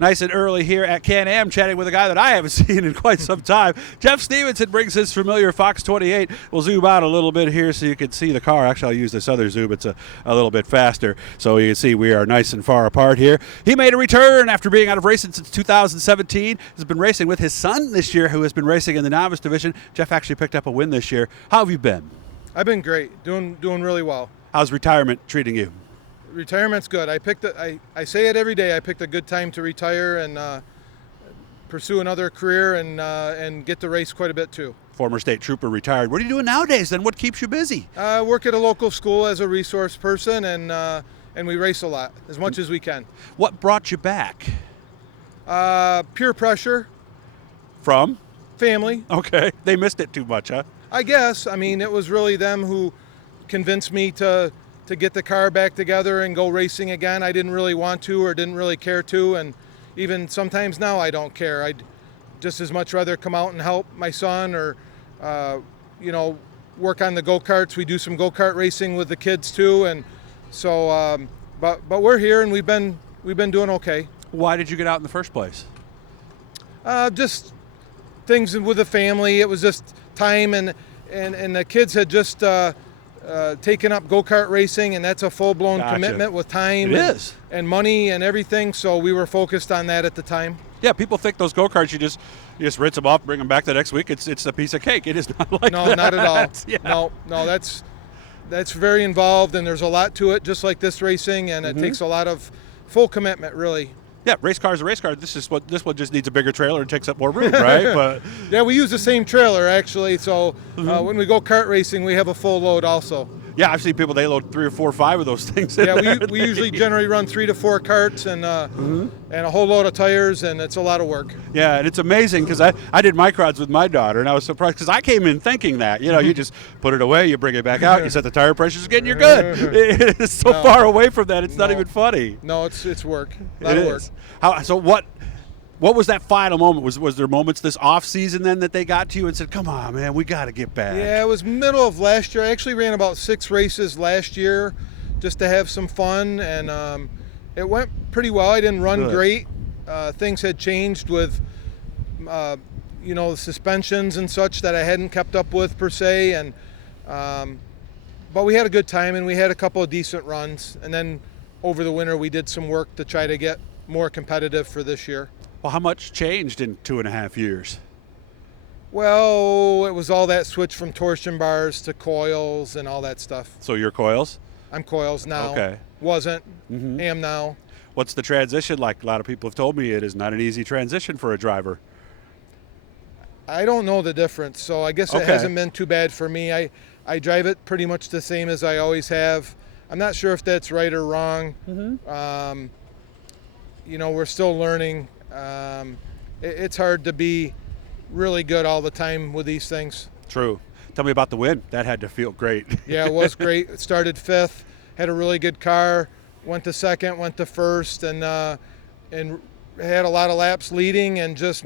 Nice and early here at Can-Am, chatting with a guy that I haven't seen in quite some time. Jeff Stevenson brings his familiar Fox 28. We'll zoom out a little bit here so you can see the car. Actually, I'll use this other zoom. It's a little bit faster, so you can see we are nice and far apart here. He made a return after being out of racing since 2017. He's been racing with his son this year, who has been racing in the novice division. Jeff actually picked up a win this year. How have you been? I've been great, doing really well. How's retirement treating you? Retirement's good. I say it every day. I picked a good time to retire and pursue another career and get to race quite a bit too. Former state trooper retired. What are you doing nowadays then? What keeps you busy? I work at a local school as a resource person and we race a lot, as much as we can. What brought you back? Peer pressure. From? Family. Okay. They missed it too much, huh? I guess. I mean, it was really them who convinced me to get the car back together and go racing again. I didn't really want to or didn't really care to, and even sometimes now I don't care. I'd just as much rather come out and help my son or, work on the go-karts. We do some go-kart racing with the kids too, and so, but we're here and we've been doing okay. Why did you get out in the first place? Just things with the family. It was just time, and the kids had just taken up go-kart racing, and that's a full-blown commitment with time and money and everything, so we were focused on that at the time. Yeah, people think those go-karts, you just rinse them off, bring them back the next week. It's a piece of cake. It is not like that. No, not at all. Yeah. No, that's very involved, and there's a lot to it, just like this racing, and it takes a lot of full commitment, really. Yeah, race cars are race cars. This one just needs a bigger trailer and takes up more room, right? But yeah, we use the same trailer actually. So when we go kart racing, we have a full load also. Yeah, I've seen people, they load 3 or 4 or 5 of those things. Yeah, we usually generally run 3 to 4 carts and a whole load of tires, and it's a lot of work. Yeah, and it's amazing because I did my crowds with my daughter, and I was surprised because I came in thinking that, you just put it away, you bring it back out, you set the tire pressures again, you're good. It's so far away from that, it's not even funny. No, it's work. A lot of work. So what was that final moment? Was there moments this off season then that they got to you and said, "Come on, man, we got to get back"? Yeah, it was middle of last year. I actually ran about 6 races last year just to have some fun, and it went pretty well. I didn't run great. Things had changed with the suspensions and such that I hadn't kept up with per se, and but we had a good time and we had a couple of decent runs, and then over the winter we did some work to try to get more competitive for this year. Well, how much changed in 2.5 years? Well, it was all that switch from torsion bars to coils and all that stuff. So you're coils? I'm coils now. Okay. Wasn't. Am now. What's the transition like? A lot of people have told me it is not an easy transition for a driver. I don't know the difference, so I guess it hasn't been too bad for me. I drive it pretty much the same as I always have. I'm not sure if that's right or wrong. We're still learning. It's hard to be really good all the time with these things. True. Tell me about the win. That had to feel great. Yeah, it was great. It started 5th, had a really good car, went to 2nd, went to 1st, and had a lot of laps leading, and just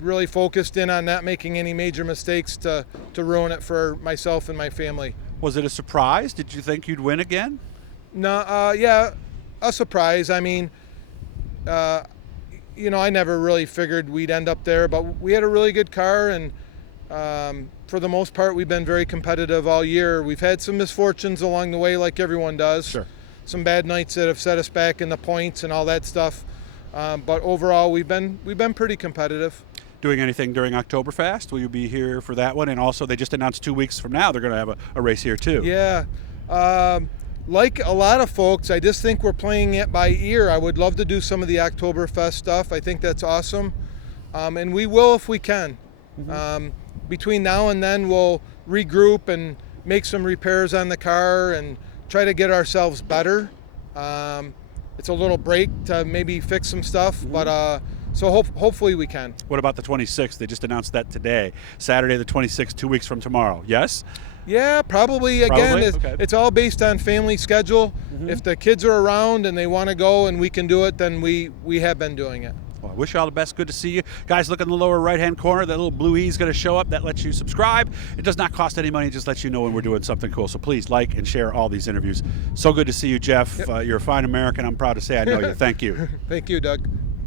really focused in on not making any major mistakes to ruin it for myself and my family. Was it a surprise? Did you think you'd win again? No, yeah, a surprise. I mean, I never really figured we'd end up there, but we had a really good car, and for the most part, we've been very competitive all year. We've had some misfortunes along the way, like everyone does. Sure. Some bad nights that have set us back in the points and all that stuff. But overall, we've been pretty competitive. Doing anything during Oktoberfest? Will you be here for that one? And also, they just announced 2 weeks from now they're going to have a race here too. Yeah. Like a lot of folks, I just think we're playing it by ear. I would love to do some of the Oktoberfest stuff. I think that's awesome. And we will if we can. Between now and then, we'll regroup and make some repairs on the car and try to get ourselves better. It's a little break to maybe fix some stuff, but so hopefully we can. What about the 26th? They just announced that today. Saturday the 26th, 2 weeks from tomorrow. Yes? Yeah, probably. Again, it's all based on family schedule. If the kids are around and they want to go and we can do it, then we have been doing it. Well, I wish you all the best. Good to see you. Guys, look in the lower right-hand corner. That little blue E is going to show up. That lets you subscribe. It does not cost any money. It just lets you know when we're doing something cool. So please like and share all these interviews. So good to see you, Jeff. Yep. You're a fine American. I'm proud to say I know you. Thank you. Thank you, Doug.